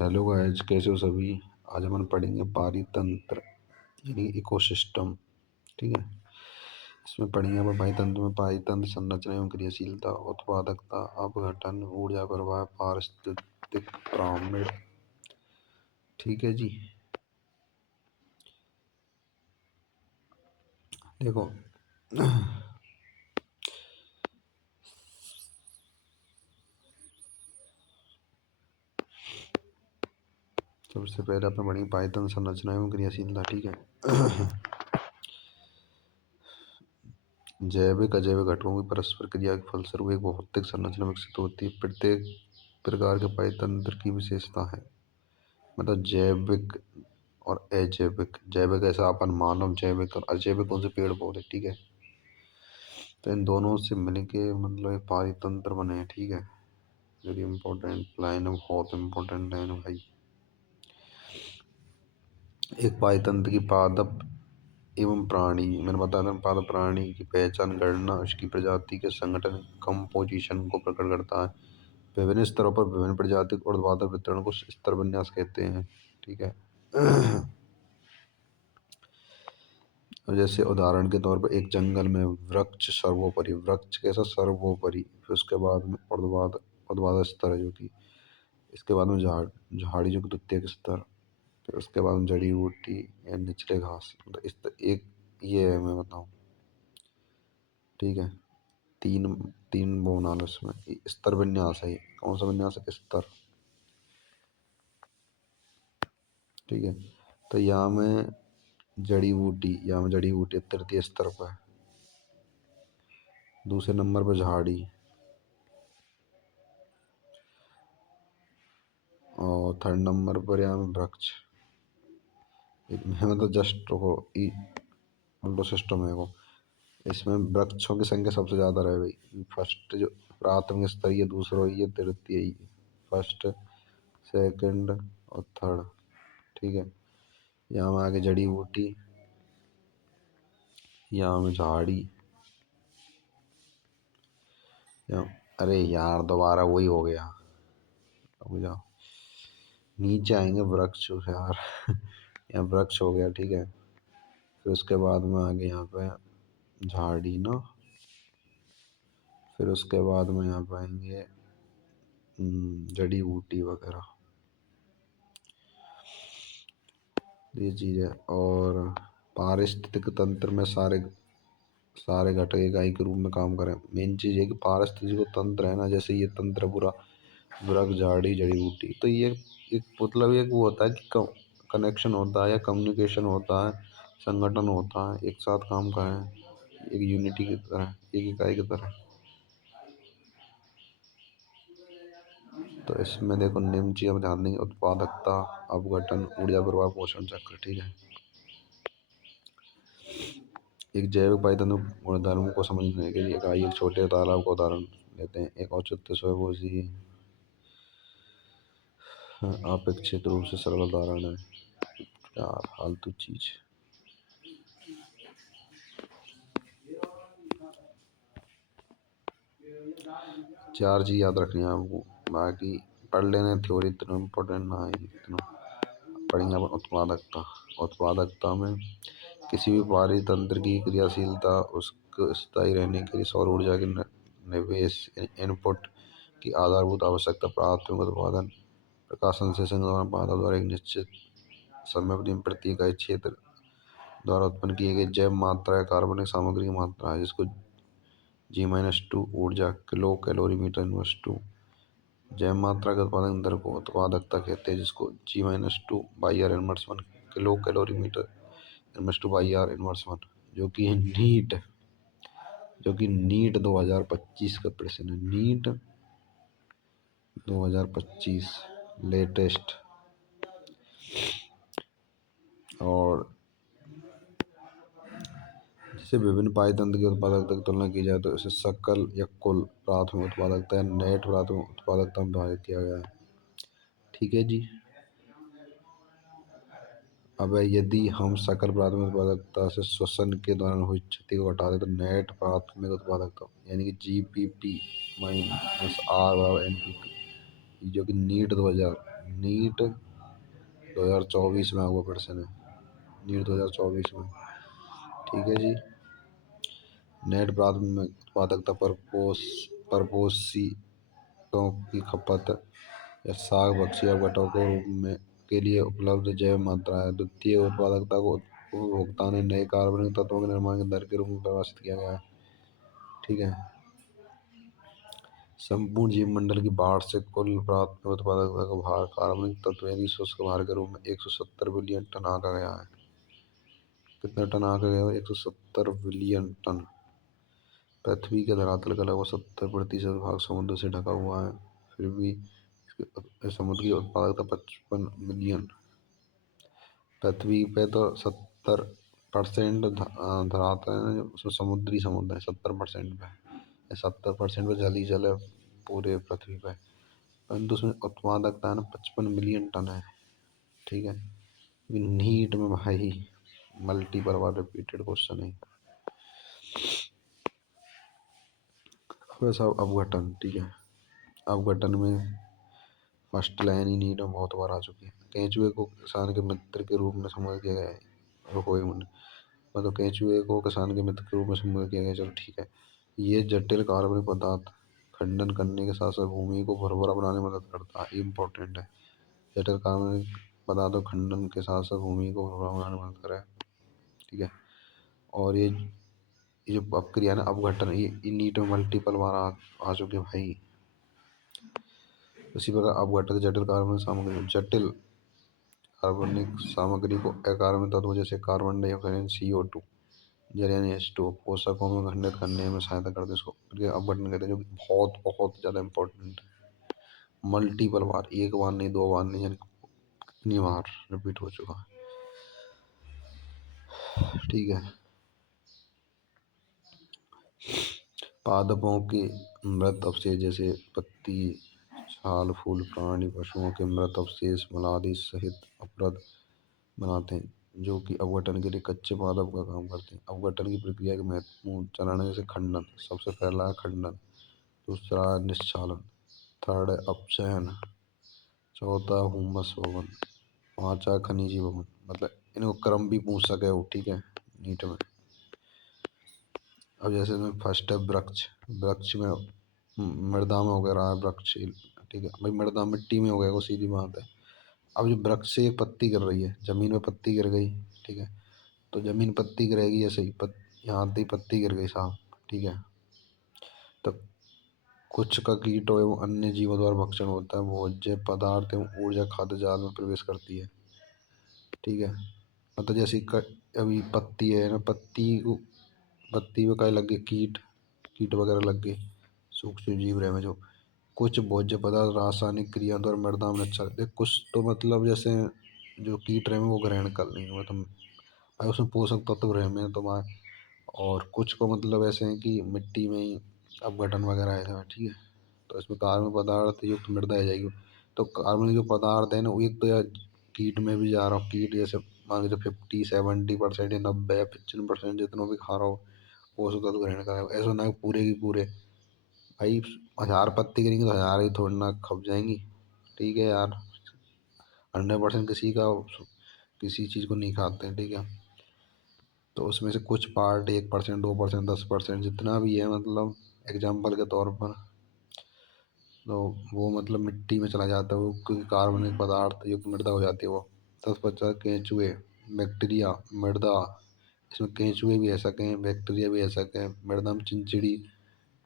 Hello guys, कैसे हो सभी। आज हम पढ़ेंगे पारितंत्र यानी इकोसिस्टम। ठीक है। इसमें पढ़ेंगे अपन पारितंत्र में पारितंत्र संरचना एवं क्रियाशीलता, उत्पादकता, अपघटन, ऊर्जा प्रवाह, पारिस्थितिक पिरामिड। ठीक है जी। देखो, सबसे पहले अपन पढ़ेंगे पारितंत्र संरचना एवं क्रियाशीलता। ठीक है। जैविक अजैविक घटकों की परस्पर क्रिया के फलस्वरूप एक भौतिक संरचना विकसित होती है। प्रत्येक प्रकार के पारितंत्र की विशेषता है, मतलब जैविक और अजैविक। जैविक ऐसा अपन मानव जैविक, और अजैविक उनसे पेड़ पौधे। ठीक है। तो इन दोनों से मिलके मतलब एक पारितंत्र बने हैं। ठीक है। वेरी इंपॉर्टेंट लाइन है, बहुत इंपॉर्टेंट लाइन है भाई। एक पारितंत्र की पादप एवं प्राणी, मैंने बताया था, पादप प्राणी की पहचान, गणना, उसकी प्रजाति के संगठन, कंपोजिशन को प्रकट करता है। विभिन्न स्तरों पर विभिन्न प्रजाति और ऊर्ध्वाधर वितरण को स्तर विन्यास कहते हैं। ठीक है। अब जैसे उदाहरण के तौर पर एक जंगल में वृक्ष सर्वोपरि, वृक्ष कैसा सर्वोपरि, फिर उसके बाद में ऊर्ध्वाधर स्तर है जो कि, इसके बाद में झाड़ी जो कि द्वितीयक स्तर, फिर उसके बाद में जड़ी बूटी या निचले घास, मतलब एक ये है मैं बताऊँ। ठीक है। तीन तीन वो बना लो इसमें, स्तर विन्यास है। कौन सा विन्यास है? स्तर। ठीक है। तो यहाँ में जड़ी बूटी तृतीय स्तर पर है। दूसरे नंबर पर झाड़ी, और थर्ड नंबर पर यहाँ में वृक्ष। मतलब जस्ट को उल्टो सिस्टम है वो। इसमें वृक्षों की संख्या सबसे ज़्यादा रह गई। फर्स्ट जो प्राथमिक स्तरीय, दूसरा ये, तृतीय, फर्स्ट, सेकंड और थर्ड। ठीक है। यहाँ में आगे जड़ी बूटी, यहाँ में झाड़ी, यहाँ, अरे यार दोबारा वही हो गया। अब जाओ नीचे आएंगे, वृक्ष यार। यहाँ वृक्ष हो गया। ठीक है। फिर उसके बाद में आगे यहाँ पे झाड़ी ना, फिर उसके बाद में यहाँ पे आएंगे जड़ी बूटी वगैरह, ये चीज़ है। और पारिस्थितिक तंत्र में सारे सारे घटक इकाई के रूप में काम करें। मेन चीज़ है कि पारिस्थितिक तंत्र है ना, जैसे ये तंत्र पूरा, वृक्ष, झाड़ी, जड़ी बूटी, तो ये एक मतलब एक वो होता है कि कनेक्शन होता है या कम्युनिकेशन होता है, संगठन होता है, एक साथ काम का है, एक यूनिटी की तरह, एक इकाई की तरह। तो इसमें देखो निम्न चीज़ हम ध्यान देंगे: उत्पादकता, अपघटन, ऊर्जा प्रवाह, पोषण चक्र। ठीक है। एक जैविक पाइथन गुणधर्म को समझने के लिए आइए एक छोटे तालाब का उदाहरण लेते हैं। एक औचित्य स्वयंपोषी अपेक्षित रूप से सरल उदाहरण है। यार फालतू चीज। चार चीज याद रखनी है आपको, बाकी पढ़ लेने। थ्योरी इतना इम्पोर्टेंट ना है, इतना पढ़ेंगे अपन। उत्पादकता, उत्पादकता में किसी भी पारितंत्र की क्रियाशीलता, उसको स्थायी रहने के लिए सौर ऊर्जा के निवेश, इनपुट की आधारभूत आवश्यकता, प्राथमिक उत्पादन, प्रकाश संश्लेषण के दौरान पादप द्वारा एक निश्चित समय अवधि में प्रति इकाई क्षेत्र द्वारा उत्पन्न किए गए जैव मात्रा या कार्बनिक सामग्री की मात्रा है, जिसको G-2 ऊर्जा kilocalorie metre inverse two. जैव मात्रा के उत्पादन दर को उत्पादकता कहते हैं, जिसको G-2/R-1 kilocalorie metre inverse two by R inverse one, जो कि नीट 2025 का प्रश्न है। NEET 2025 latest. और जिसे विभिन्न पाइतंत्र की उत्पादकता की तुलना की जाए तो इसे सकल या कुल प्राथमिक उत्पादकता या नेट प्राथमिक उत्पादकता में विभाजित किया गया है। ठीक है जी। अब यदि हम सकल प्राथमिक उत्पादकता से श्वसन के दौरान हुई क्षति को घटा दें तो नेट प्राथमिक उत्पादकता यानी कि GPP माइनस R बराबर NPP, जो कि नीट 2000 नीट 2024 में हुआ क्वेश्चन है। नीट 2024 में। ठीक है जी। नेट प्राथमिक उत्पादकता परपोषियों की खपत या शाक भक्षी अपघटकों को रूप में के लिए उपलब्ध जैव मात्रा है। द्वितीय उत्पादकता को उपभोक्ता ने नए कार्बनिक तत्वों के निर्माण की दर के रूप में परिभाषित किया गया है। ठीक है। संपूर्ण जीव मंडल की वार्षिक कुल प्राथमिक उत्पादकता का भार कार्बनिक तत्व यानी शुष्क भार के रूप में 170 बिलियन टन आंका गया है। कितना टन आंका गया है? 170 बिलियन टन। पृथ्वी के धरातल का लगभग 70% भाग समुद्र से ढका हुआ है, फिर भी समुद्र की उत्पादकता 55 मिलियन। पृथ्वी पे तो 70% धरातल है, उसमें समुद्र है 70% पे। 70% पे जल ही जल है पूरे पृथ्वी पे, परंतु उसमें उत्पादकता है ना 55 मिलियन टन है। ठीक है। नीट में भाई मल्टीपल बार रिपीटेड क्वेश्चन है। वैसा अपघटन। ठीक है। अपघटन में फर्स्ट लाइन ही नीट में बहुत बार आ चुकी है। केंचुए को किसान के मित्र के रूप में समझ किया गया है। रुको एक मिनट। मतलब केंचुए को किसान के मित्र के रूप में समझ किया गया। चलो ठीक है। ये जटिल कार्बनिक पदार्थ खंडन करने के साथ साथ भूमि को भुरभुरा बनाने में मदद करता है। इम्पोर्टेंट है। जटिल कार्बनिक पदार्थों खंडन के साथ साथ भूमि को भुरभुरा बनाने में मदद करे। ठीक है। और ये जो अपक्रिया ना अपघटन ये नीट में मल्टीपल बार आ चुके भाई। उसी प्रकार अपघटन जटिल कार्बनिक सामग्री को अकार्बनिक तत्व जैसे कार्बन डाइऑक्साइड CO2 जल यानी H2 पोषकों में खंडित करने में सहायता करते हैं। इसको अपघटन कहते हैं, जो कि बहुत बहुत ज़्यादा इम्पोर्टेंट है। मल्टीपल बार, एक बार नहीं, दो बार नहीं, यानी कितनी बार रिपीट हो चुका है। ठीक है। पादपों के मृत अवशेष जैसे पत्ती, छाल, फूल, प्राणी, पशुओं के मृत अवशेष मलादि सहित अपरद बनाते हैं, जो कि अपघटन के लिए कच्चे पादप का काम करते हैं। अपघटन की प्रक्रिया के महत्वपूर्ण चरण है जैसे खंडन। सबसे पहला है खंडन, दूसरा है निश्चालन, थर्ड है अपचयन, चौथा हुमस भवन, पांचवा खनिजी भवन। मतलब इनको क्रम भी पूछ सके हो। ठीक है। नीट में अब जैसे इसमें फर्स्ट है वृक्ष। वृक्ष में मृदा में वगैरह है वृक्ष। ठीक है भाई, मृदा मिट्टी में हो गया वो सीधी बात है। अब जो वृक्ष से एक पत्ती गिर रही है, जमीन में पत्ती गिर गई। ठीक है। तो जमीन पत्ती गिरेगी ऐसे ही यहाँ आते ही पत्ती गिर गई साहब। ठीक है। तो कुछ का कीटों एवं अन्य जीवों द्वारा भक्षण होता है। भोज्य पदार्थ एवं ऊर्जा खाद्य जाल में प्रवेश करती है। ठीक है। मतलब जैसे अभी पत्ती है ना, पत्ती पे काय लग गए कीट, कीट वगैरह लग गए, सूक्ष्म जीव रहे में जो कुछ भोज्य पदार्थ रासायनिक क्रिया द्वारा मृदा में अच्छा देख कुछ तो मतलब जैसे जो कीट रहे में वो ग्रहण कर लेंगे, मतलब भाई उसमें पोषक तत्व रहे में तो भाई। और कुछ को मतलब ऐसे हैं कि मिट्टी में ही अपघटन वगैरह ऐसा है। ठीक है। तो इसमें कार्बन पदार्थ युक्त मृदा आ जाएगी। तो कार्बन जो पदार्थ है ना वो एक तो यार कीट में भी जा रहा हो। कीट जैसे मान लीजिए 50-70% या 90 या 95% जितना भी खा रहा हो पोषक तत्व ग्रहण करा है। ऐसा ना कि पूरे की पूरे भाई 1000 पत्ती गिरेंगी तो 1000 ही थोड़ी ना खप जाएंगी। ठीक है यार। 100% किसी चीज़ को नहीं खाते हैं। ठीक है। तो उसमें से कुछ पार्ट 1%, 2%, 10% जितना भी है, मतलब एग्जाम्पल के तौर पर, तो वो मतलब मिट्टी में चला जाता है वो, क्योंकि कार्बनिक पदार्थ युक्त मृदा हो जाती है वो। 10% केंचुए, बैक्टीरिया, मृदा। इसमें केंचुए भी ऐसा कहें, बैक्टीरिया भी ऐसा कहें, मृदा में चिंचिड़ी,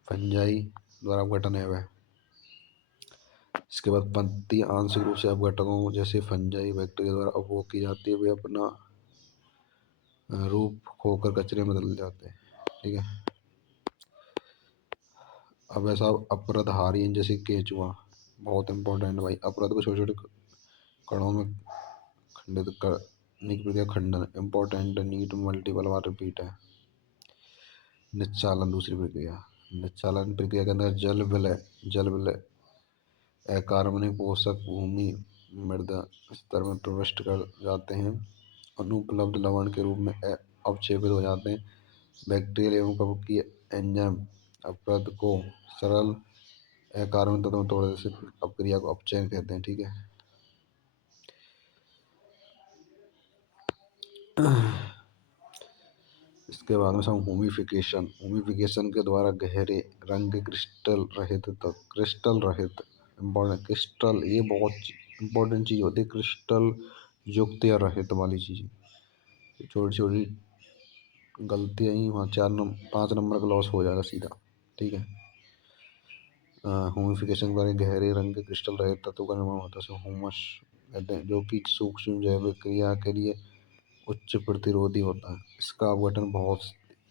फंजाई द्वारा अपघटन है वह। इसके बाद पत्ती आंशिक रूप से अपघटकों जैसे फंजाई, बैक्टीरिया द्वारा उपभोग की जाती है। वे अपना रूप खोकर कचरे में बदल जाते हैं। ठीक है। अब ऐसा अपरदहारी जैसे केंचुआ बहुत इंपॉर्टेंट भाई। अपरद को छोटे छोटे कणों में खंडित करने की प्रक्रिया खंडन इंपॉर्टेंट नीट मल्टीपल बार रिपीट है। निश्चालन दूसरी प्रक्रिया। निश्चालन प्रक्रिया के अंदर जल विलय अकार्बनिक पोषक भूमि मृदा स्तर में प्रविष्ट कर जाते हैं। अनुपलब्ध लवण के रूप में अवक्षेपित हो जाते हैं। बैक्टीरियल एवं कवकीय एंजाइम अपरद को सरल अकार्बनिक तत्व में तोड़ देते हैं। अपक्रिया को अपचयन कहते हैं। ठीक है। इसके बाद में सब होमिफिकेशन, होमिफिकेशन के द्वारा गहरे रंग के क्रिस्टल रहित इम्पोर्टेंट, क्रिस्टल ये बहुत इम्पोर्टेंट चीज़ होती है, क्रिस्टल युक्त या रहित वाली चीज़ें। छोटी छोटी गलतियाँ ही वहाँ 5 नंबर का लॉस हो जाएगा सीधा। ठीक है। होमिफिकेशन के द्वारा गहरे रंग के क्रिस्टल रहित तत्व का निर्माण होता है, हुमस कहते हैं, जो कि सूक्ष्म जैविक क्रिया के लिए उच्च प्रतिरोधी होता है। इसका अपघटन बहुत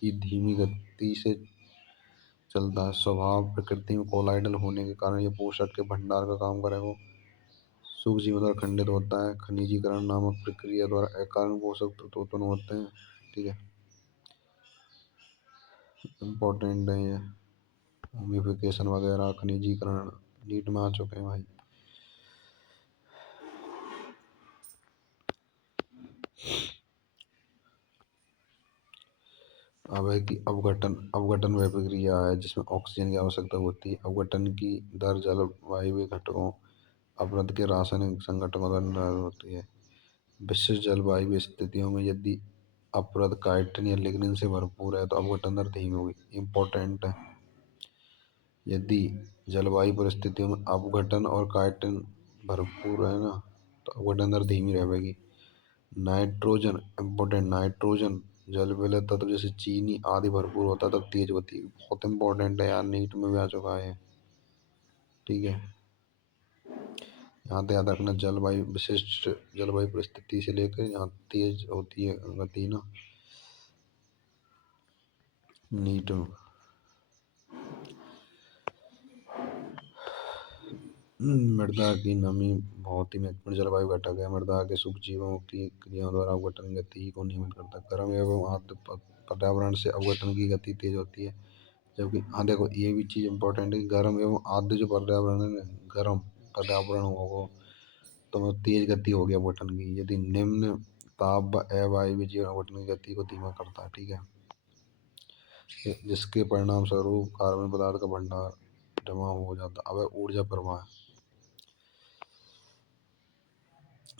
ही धीमी गति से चलता है। स्वभाव प्रकृति में कोलाइडल होने के कारण ये पोषक के भंडार का काम करेगा। सूक्ष्मजीवों द्वारा खंडित होता है। खनिजीकरण नामक प्रक्रिया द्वारा अकारण पोषक तत्व उत्पन्न होते हैं। ठीक है, इम्पोर्टेंट है ये होमिफिकेशन वगैरह, खनिजीकरण। नीट में आ चुके हैं भाई। अब है कि अवघटन वह प्रक्रिया है जिसमें ऑक्सीजन की आवश्यकता होती है। अवघटन की दर जलवायु घटकों अपरद के रासायनिक संगठनों द्वारा निर्धारित होती है। विशिष्ट जलवायु स्थितियों में यदि अपरद काइटिन या लिग्निन से भरपूर है तो अवघटन दर धीमी होगी। इम्पोर्टेंट है। यदि जलवायु परिस्थितियों में अपघटन और काइटिन भरपूर है ना तो अपघटन दर धीमी रहेगी। नाइट्रोजन इम्पोर्टेंट, नाइट्रोजन जल विलय तत्व जैसे चीनी आदि भरपूर होता है तब तेज होती है। बहुत इंपॉर्टेंट है यार, नीट में भी आ चुका है। ठीक है, यहाँ तो याद रखना, जलवायु विशिष्ट जलवायु परिस्थिति से लेकर यहाँ तेज होती है गति ना नीट में। मृदा की नमी बहुत ही महत्वपूर्ण जलवायु घटक है। मृदा के सूक्ष्मजीवों की क्रियाओं द्वारा अवघटन गति को नियमित करता है। गर्म एवं आर्द्र पर्यावरण से अवघटन की गति तेज होती है। जबकि हाँ देखो, ये भी चीज़ इम्पोर्टेंट है कि गर्म एवं आर्द्र जो पर्यावरण है ना, गर्म पर्यावरण होगा तो मतलब तेज गति हो गया अवघटन की। यदि निम्न ताप व अवायवीय जीवन अवघटन की गति को धीमा करता है। ठीक है, जिसके परिणाम स्वरूप कार्बन पदार्थ का भंडार जमा हो जाता है। अब ऊर्जा प्रवाह,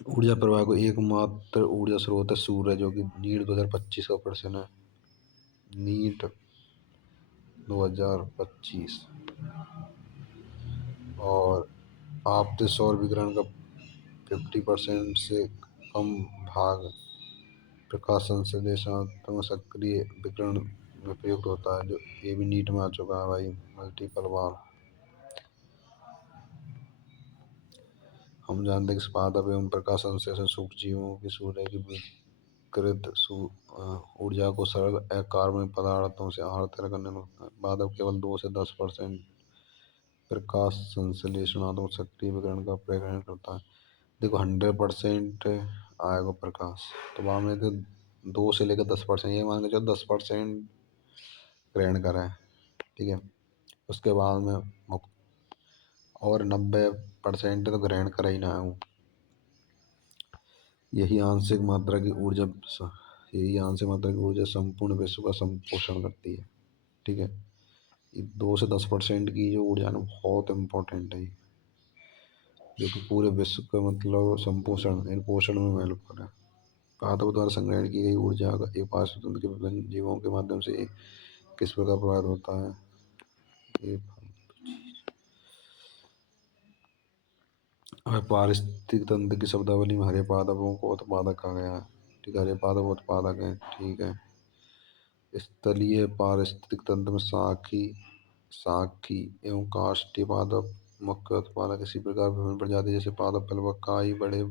ऊर्जा प्रवाह को एकमात्र ऊर्जा स्रोत है सूर्य, जो कि नीट 2025 का प्रश्न है। नीट 2025। और आपते सौर विकिरण का 50% से कम भाग प्रकाश संश्लेषणात्मक सक्रिय विकिरण में प्रयुक्त होता है। जो ये भी नीट में आ चुका है भाई मल्टीपल बार। हम जानते हैं कि पादप एवं प्रकाश संश्लेषण सूक्ष्मजीवों की सूर्य की विकिरित ऊर्जा को सरल अकार्बनिक पदार्थों से आहार तैयार करने में होता है। पादप केवल 2 से 10% प्रकाश संश्लेषणात्मक सक्रिय विकिरण का प्रेरण करता है। देखो 100% आएगा प्रकाश, तो वहाँ में तो 2 से लेकर 10%, ये मान के चलो 10% ग्रहण करा है। ठीक है, उसके बाद में और 90% तो ग्रहण करा ही ना है। यही आंशिक मात्रा की ऊर्जा यही आंशिक मात्रा की ऊर्जा संपूर्ण विश्व का संपोषण करती है। ठीक है, 2 से 10% की जो ऊर्जा है ना बहुत इम्पोर्टेंट है, जो कि पूरे विश्व का मतलब संपोषण पोषण में हेल्प कर रहा है। पादपों द्वारा संग्रहण की गई ऊर्जा का एक पार्श्व तंत्र के विभिन्न जीवों के माध्यम से किस प्रकार प्रभावित होता है। ये पारिस्थितिक तंत्र की शब्दावली में हरे पादपों को उत्पादक कहा गया है। ठीक है, हरे पादप उत्पादक है। ठीक है, स्थलीय पारिस्थितिक तंत्र में शाखी एवं काष्ठीय पादप मुख्य उत्पादक। इसी प्रकार विभिन्न प्रजाति जैसे पादप प्लवक काई बड़े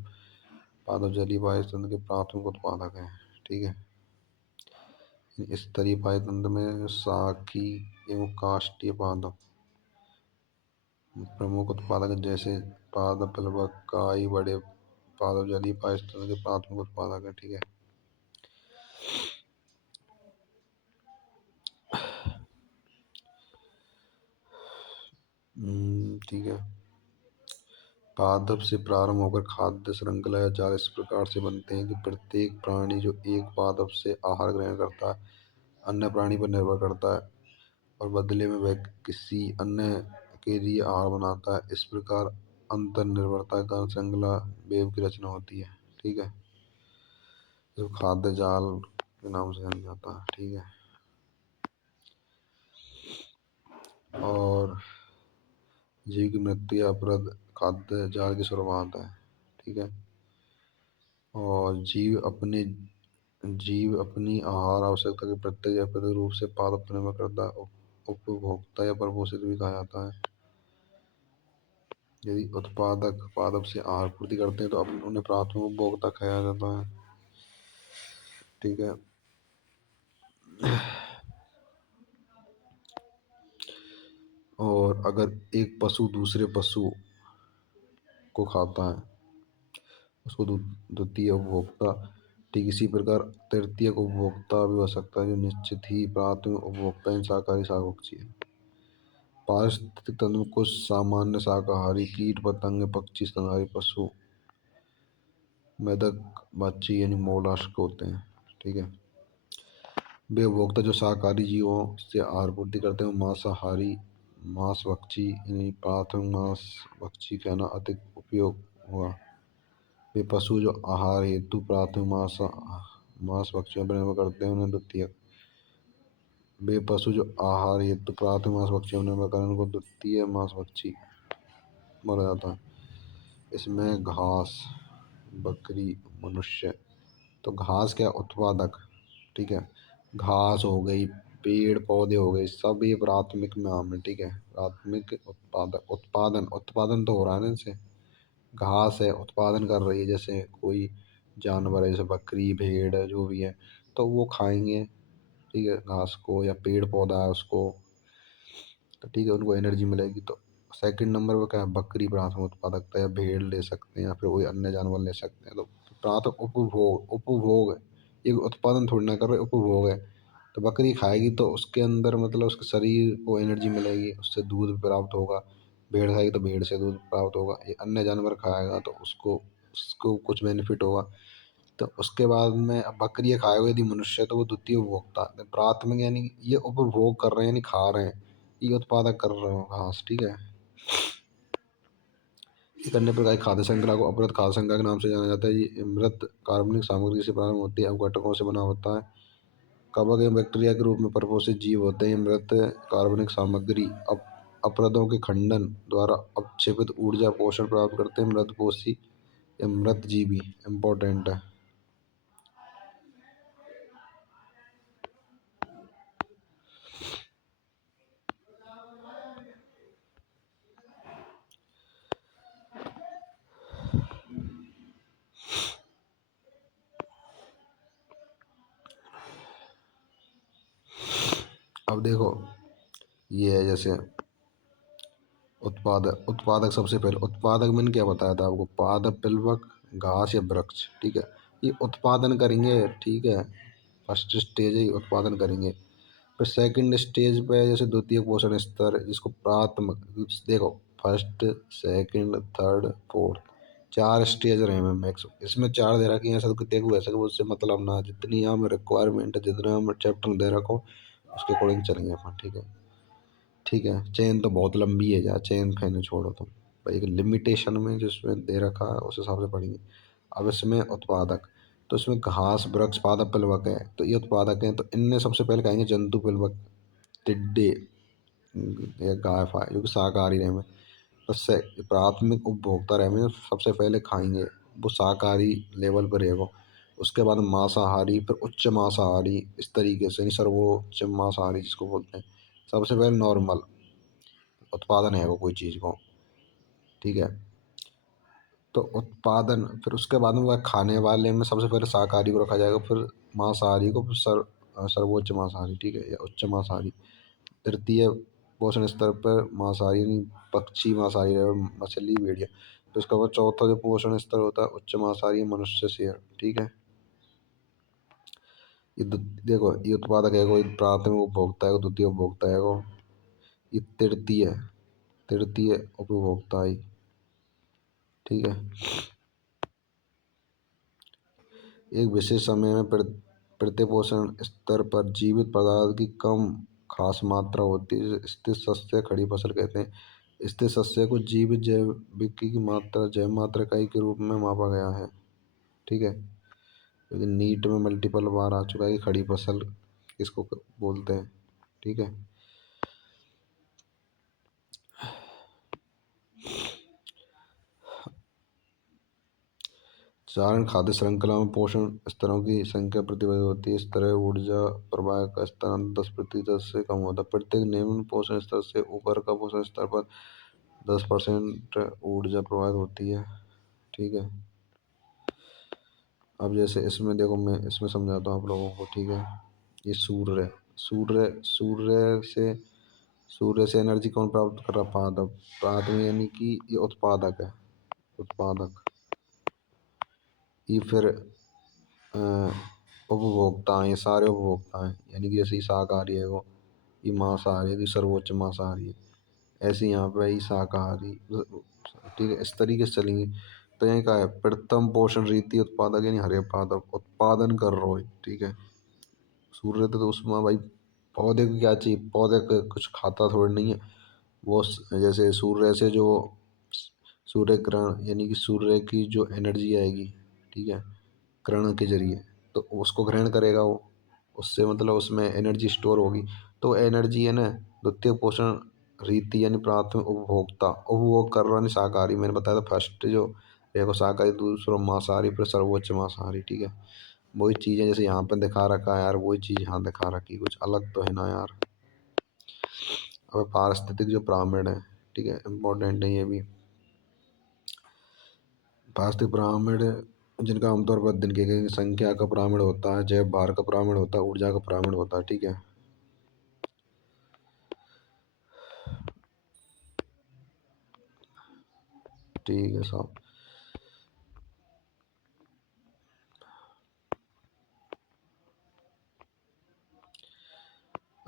पादप जलीय पारिस्थितिक तंत्र के प्राथमिक उत्पादक हैं। ठीक है, स्तरीय पारितंत्र में शाखी एवं काष्ठीय पादप प्रमुख उत्पादक जैसे पादप प्लवक काई बड़े पादप जलीय पारिस्थितिक तंत्र के प्राथमिक उत्पादक है। ठीक है, ठीक है। पादप से प्रारंभ होकर खाद्य श्रृंखला या जाल इस प्रकार से बनते हैं कि प्रत्येक प्राणी जो एक पादप से आहार ग्रहण करता है अन्य प्राणी पर निर्भर करता है और बदले में वह किसी अन्य के लिए आहार बनाता है। इस प्रकार अंतर निर्भरता का श्रृंखला वेव की रचना होती है। ठीक है, जो खाद्य जाल के नाम से जाना जाता है। ठीक है। और जीव की मृत्यु या अपरद खाद्य जाल की शुरुआत है। ठीक है। और जीव अपनी आहार आवश्यकता के प्रत्यक्ष या अप्रत्यक्ष रूप से पादप पर निर्भर करता उपभोक्ता या परपोषित भी कहा जाता है। यदि उत्पादक पादप से आहार पूर्ति करते हैं तो उन्हें प्राथमिक उपभोक्ता कहा जाता है। ठीक है। और अगर एक पशु दूसरे पशु को खाता है उसको द्वितीय उपभोक्ता। ठीक इसी प्रकार तृतीय उपभोक्ता भी हो सकता है जो निश्चित ही प्राथमिक उपभोक्ता इन शाकाहारी शाक पक्षी है। पारिस्थितिक तंत्र में कुछ सामान्य शाकाहारी कीट पतंगे पक्षी स्तनधारी पशु मेधक मच्छी यानी मोलास्क होते हैं। ठीक है। वे उपभोक्ता जो शाकाहारी जीवों से आहार पूर्ति करते हैं मांसाहारी मांस भक्षी यानी प्राथमिक मांस भक्षी कहना अधिक उपयोग हुआ। वे पशु जो आहार हेतु प्राथमिक मांस भक्षियों पर निर्भर करते हैं उन्हें द्वितीय। वे पशु जो आहार हेतु प्राथमिक मांस भक्षियों पर निर्भर करते हैं उनको द्वितीय मांस भक्षी बोला जाता है। इसमें घास बकरी मनुष्य। तो घास क्या उत्पादक। ठीक है। घास हो गई पेड़ पौधे हो गए सब ये प्राथमिक में आम है। ठीक है। प्राथमिक उत्पादक उत्पादन उत्पादन तो हो रहा है ना इनसे। घास है उत्पादन कर रही है जैसे कोई जानवर है जैसे बकरी भेड़ जो भी है तो वो खाएंगे। ठीक है घास को या पेड़ पौधा है उसको तो ठीक है उनको एनर्जी मिलेगी। तो सेकंड नंबर पर क्या है बकरी प्राथमिक उत्पादकता या भेड़ ले सकते हैं या फिर कोई अन्य जानवर ले सकते हैं। तो प्राथमिक उपभोग उपभोग ये उत्पादन थोड़ी ना कर रहे उपभोग है। तो बकरी खाएगी तो उसके अंदर मतलब उसके शरीर को एनर्जी मिलेगी उससे दूध प्राप्त होगा। भेड़ खाएगी तो भेड़ से दूध प्राप्त होगा। ये अन्य जानवर खाएगा तो उसको उसको कुछ बेनिफिट होगा। तो उसके बाद में अब बकरी खाएगा यदि मनुष्य तो वो द्वितीय उपभोक्ता प्राथमिक यानी ये उपभोग कर रहे हैं यानी खा रहे हैं। ये उत्पादक कर रहे हो घास। ठीक है। एक अन्य प्रकार की खाद्य श्रृंखला को अपृत खाद्य श्रृंखला के नाम से जाना जाता है। ये मृत कार्बनिक सामग्री से प्रारंभ होती है अपघटकों से बना होता है। कवक एवं बैक्टीरिया के रूप में परिपोषित जीव होते हैं। ये मृत कार्बनिक सामग्री अपरदों के खंडन द्वारा अपक्षेपित ऊर्जा पोषण प्राप्त करते हैं। मृतपोषी या मृत जीवी इम्पोर्टेंट है। अब देखो ये है जैसे उत्पादक उत्पादक सबसे पहले उत्पादक मैंने क्या बताया था आपको पादप पिलवक घास या वृक्ष। ठीक है। ये उत्पादन करेंगे। ठीक है। फर्स्ट स्टेज है ये उत्पादन करेंगे। फिर सेकंड स्टेज पे जैसे द्वितीय पोषण स्तर जिसको प्राथमिक देखो फर्स्ट सेकंड थर्ड फोर्थ चार स्टेज रहे हैं मैक्स इसमें चार दे रखी हैं ऐसा तो कितने को ऐसा उससे मतलब ना जितनी हम रिक्वायरमेंट है जितना हम चैप्टर दे रखो उसके अकॉर्डिंग चलेंगे अपन। ठीक है। ठीक है चेन तो बहुत लंबी है यार चेन कहने छोड़ो तुम भाई एक लिमिटेशन में जिसमें दे रखा है उस हिसाब से पढ़ेंगे। अब इसमें उत्पादक तो इसमें घास वृक्ष पादप पिलवक है तो ये उत्पादक हैं। तो इनमें सबसे पहले कहेंगे जंतु पिलवक टिड्डे या गाय फाय जो कि शाकाहारी रहे में। तो प्राथमिक उपभोक्ता रहे में सबसे पहले खाएंगे वो शाकाहारी लेवल पर रहेगा। उसके बाद मांसाहारी फिर उच्च मांसाहारी इस तरीके से नहीं सर्वोच्च मांसाहारी जिसको बोलते हैं। सबसे पहले नॉर्मल उत्पादन है वो कोई चीज़ को। ठीक है। तो उत्पादन फिर उसके बाद में वह खाने वाले में सबसे पहले शाकाहारी को रखा जाएगा फिर मांसाहारी को फिर सर्वोच्च मांसाहारी। ठीक है या उच्च मांसाहारी। तृतीय पोषण स्तर पर मांसाहारी यानी पक्षी मांसाहारी और मछली भेड़िया। तो उसका बाद चौथा जो पोषण स्तर होता है उच्च मांसाहारी मनुष्य से। ठीक है। देखो ये उत्पादक है कोई प्राथमिक उपभोक्ता है द्वितीय उपभोक्ता है वो ये तृतीय तृतीय उपभोक्ता है। ठीक है। एक विशेष समय में प्रतिपोषण स्तर पर जीवित पदार्थ की कम खास मात्रा होती है जिसे स्थिर शस्य खड़ी फसल कहते हैं। स्थिर शस्य को जीवित जैविक की मात्रा जैव मात्रा इकाई के रूप में मापा गया है। ठीक है। लेकिन नीट में मल्टीपल बार आ चुका है कि खड़ी फसल किसको बोलते हैं। ठीक है। चारण खाद्य श्रृंखला में पोषण स्तरों की संख्या प्रतिबंधित होती है। इस तरह ऊर्जा प्रवाह का स्तर 10% से कम होता है। प्रत्येक निम्न पोषण स्तर से ऊपर का पोषण स्तर पर 10% ऊर्जा प्रवाहित होती है। ठीक है। अब जैसे इसमें देखो, मैं इसमें समझाता हूँ आप लोगों को। ठीक है। ये सूर्य सूर्य सूर्य से एनर्जी कौन प्राप्त कर रहा? पादप। पादप यानी कि ये उत्पादक है। उत्पादक। ये फिर अ, उपभोक्ता हैं। ये सारे उपभोक्ता हैं, यानी कि जैसे शाकाहारी है वो, ये मांसाहारी है, ये सर्वोच्च मांसाहारी है। ऐसे यहाँ पे ये शाकाहारी। ठीक है, इस तरीके से चलेंगे। तो यहाँ का है प्रथम पोषण रीति उत्पादक, यानी हरे पादप उत्पादन कर रहे हो। ठीक है। सूर्य तो उसमें भाई पौधे को क्या चाहिए? पौधे कुछ खाता थोड़ी नहीं है वो। जैसे सूर्य से जो सूर्य किरण, यानी कि सूर्य की जो एनर्जी आएगी, ठीक है, किरण के जरिए, तो उसको ग्रहण करेगा वो। उससे मतलब उसमें एनर्जी स्टोर होगी। तो एनर्जी है ना। द्वितीय पोषण रीति यानी प्राथमिक उपभोक्ता उपभोग कर रहा है शाकाहारी। मैंने बताया था फर्स्ट जो देखो शाकाहारी, दूसरा मांसाहारी, फिर सर्वोच्च मांसाहारी। ठीक है। वही चीज़ें जैसे यहाँ पे दिखा रखा है यार, वही चीज़ यहाँ दिखा रखी, कुछ अलग तो है ना यार। अब पारिस्थितिक जो पिरामिड है, ठीक है, इम्पोर्टेंट है ये भी। पारिस्थितिक पिरामिड जिनका आमतौर पर दिन की संख्या का पिरामिड होता है, जैव भार का पिरामिड होता है, ऊर्जा का पिरामिड होता है। ठीक है। ठीक है साहब।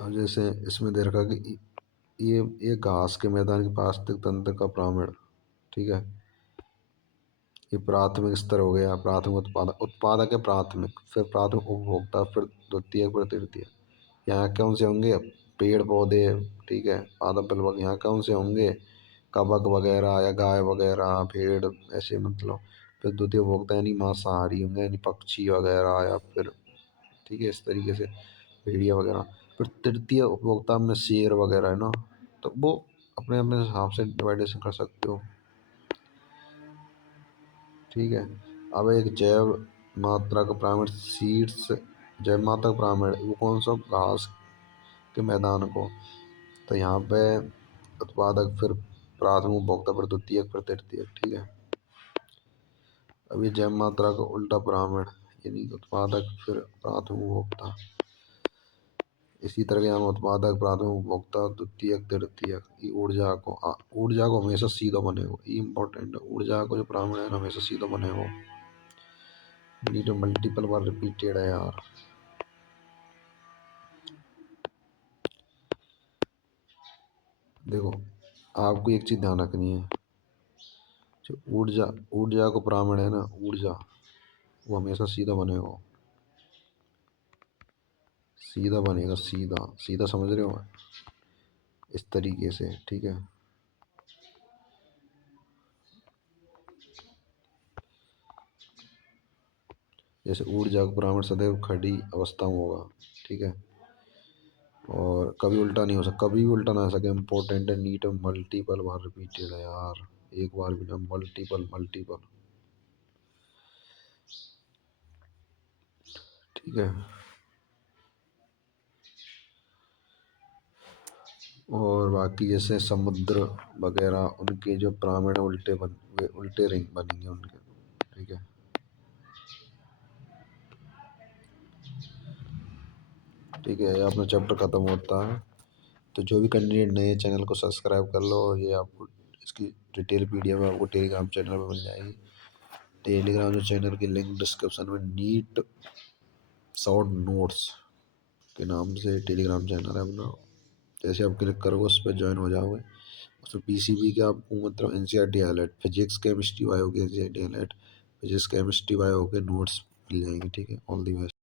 अब जैसे इसमें दे रखा कि ये घास के मैदान के पारिस्थितिक तंत्र का पिरामिड। ठीक है। ये प्राथमिक स्तर हो गया। प्राथमिक उत्पादक, उत्पादक है प्राथमिक, फिर प्राथमिक उपभोक्ता, फिर द्वितीय, फिर तृतीय। यहाँ कौन से होंगे? पेड़ पौधे। ठीक है। पादप प्लवक यहाँ कौन से होंगे? कबक वगैरह या गाय वगैरह, भेड़, ऐसे मतलब। फिर द्वितीय उपभोक्ता यानी मांसाहारी होंगे, यानी पक्षी वगैरह, या फिर ठीक है इस तरीके से भेड़िया वगैरह। फिर तृतीय उपभोक्ता में शेर वगैरह है ना। तो वो अपने अपने हिसाब से डिवाइडेशन कर सकते हो। ठीक है। अब एक जैव मात्रा का पिरामिड सीड्स। जैव मात्रा का पिरामिड वो कौन सा? घास के मैदान को। तो यहाँ पे उत्पादक, फिर प्राथमिक उपभोक्ता, फिर द्वितीय, फिर तृतीय। ठीक है। अभी जैव मात्रा का उल्टा पिरामिड, यानी उत्पादक फिर प्राथमिक उपभोक्ता। इसी तरह के यहाँ उत्पादक, प्राथमिक उपभोक्ता, द्वितीय, तृतीय। ये ऊर्जा को हमेशा सीधा बनेगा। ये इंपॉर्टेंट है। ऊर्जा को जो पिरामिड है ना, हमेशा सीधा बनेगा। नीड मल्टीपल बार रिपीटेड है यार। देखो, आपको एक चीज ध्यान रखनी है। जो ऊर्जा ऊर्जा को पिरामिड है ना, ऊर्जा वो हमेशा सीधा बनेगा। सीधा बनेगा, सीधा सीधा, समझ रहे हो? इस तरीके से। ठीक है। जैसे ऊर्जा का पिरामिड सदैव खड़ी अवस्था में होगा। ठीक है। और कभी उल्टा नहीं हो सकता, कभी भी उल्टा ना हो सके। इम्पोर्टेंट है। नीट मल्टीपल बार रिपीटेड है यार। एक बार भी ना, मल्टीपल मल्टीपल। ठीक है। और बाकी जैसे समुद्र वगैरह, उनके जो पिरामिड उल्टे उल्टे रिंग बनेंगे उनके। ठीक है। ठीक है। ये अपना चैप्टर खत्म होता है। तो जो भी कैंडिडेट नए चैनल को सब्सक्राइब कर लो, और ये आपको इसकी डिटेल पीडीएफ आपको टेलीग्राम चैनल पर मिल जाएगी। टेलीग्राम चैनल की लिंक डिस्क्रिप्शन में, नीट शॉर्ट नोट्स के नाम से टेलीग्राम चैनल है अपना। जैसे आप क्लिक करोगे उस पर ज्वाइन हो जाओगे। उसमें पीसीबी के आपको मतलब NCERT highlight, physics chemistry bio के NCERT highlight, physics chemistry bio के नोट्स मिल जाएंगे। ठीक है। All the best.